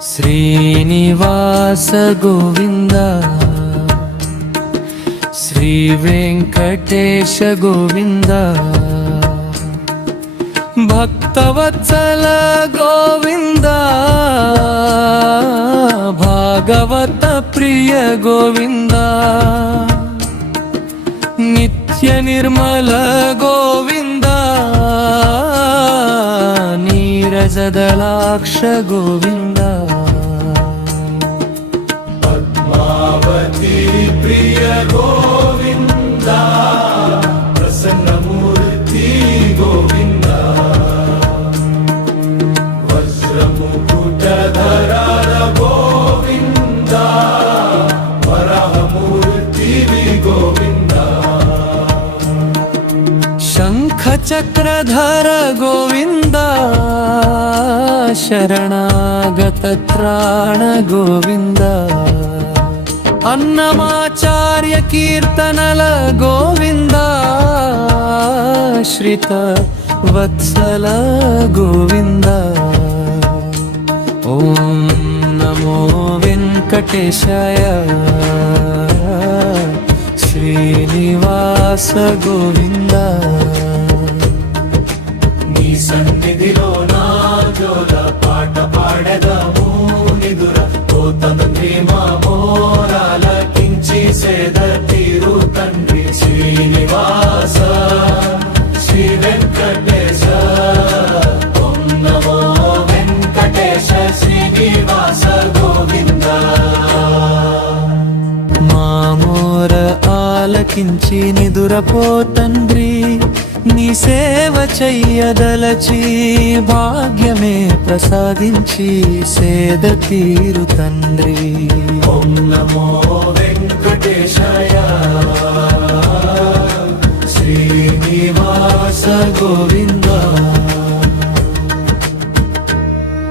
శ్రీనివాస గోవింద శ్రీ వెంకటేశ గోవింద భక్తవత్సల గోవింద భాగవత ప్రియ గోవింద నిత్య నిర్మల గోవింద నీరజదలాక్ష గోవింద పద్మావతి ప్రియ గోవింద ప్రసన్నమూర్తి గోవింద వజ్రముకుటధర గోవింద వరహమూర్తి గోవింద శంఖ చక్రధర గోవింద శరణాగత త్రాణ గోవింద అన్నమాచార్య కీర్తనల గోవింద శ్రిత వత్సల గోవింద ఓం నమో వెంకటేశాయ శ్రీనివాస గోవింద నీ సన్నిధిలో నా జోల పాట పాడెదము నిదుర పోతంది మా మోరాలకించి సేద తీరు తండ్రి శ్రీనివాస శ్రీ వెంకటేశ ఓం నమో వెంకటేశ శ్రీనివాస గోవింద మామోర ఆలకించి నిదురపో తండ్రి నీ సేవ చెయ్యదలచి భాగ్యమే ప్రసాదించి సేద తీరు తండ్రి ఓం నమో వెంకటేశాయ శ్రీనివాస గోవింద